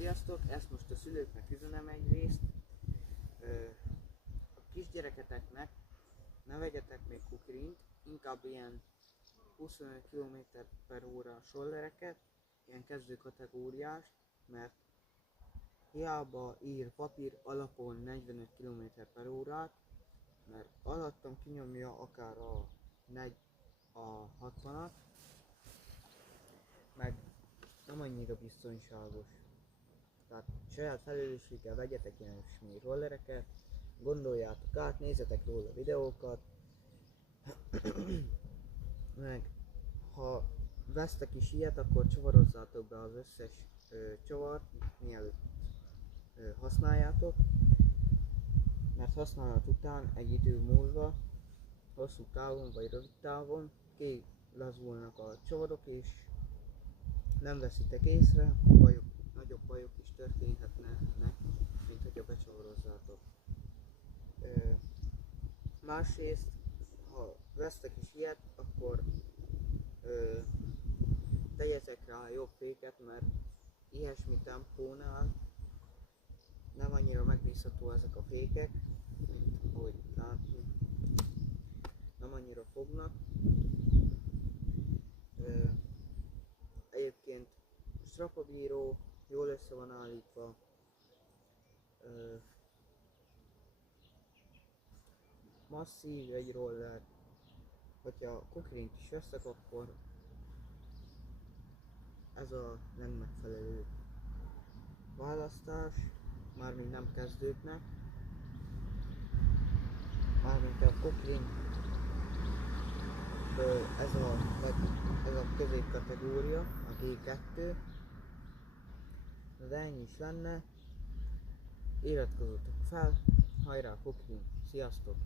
Sziasztok! Ezt most a szülőknek üzenem egyrészt. A kisgyereketeknek ne vegyetek még kukrint, inkább ilyen 25 km/h sollereket, ilyen kezdő kategóriás, mert hiába ír papír alapon 45 km/h, mert alattam kinyomja akár a 60-at, meg nem annyira biztonságos. Tehát saját felelősséggel vegyetek ilyen rollereket, gondoljátok át, nézzetek róla videókat, meg ha vesztek is ilyet, akkor csavarozzátok be az összes csavart, mielőtt használjátok, mert használat után egy idő múlva, hosszú távon vagy rövid távon kilazulnak a csavarok és nem veszitek észre, nagyobb bajok is történhetnek, mint hogyha becsavarozzátok. Másrészt, ha vesztek is ilyet, akkor tegyetek rá jobb féket, mert ilyesmi tempónál nem annyira megbízható ezek a fékek, mint ahogy látni, nem annyira fognak. Egyébként strapabíró, jól össze van állítva, masszív egy roller, hogyha kukrint is vesztek, akkor ez a legmegfelelőbb választás, mármint nem kezdőknek, mármint a kukrint, ez a középkategória, a G2, de ennyi is lenne, iratkozzatok fel, hajrá kukrint, sziasztok!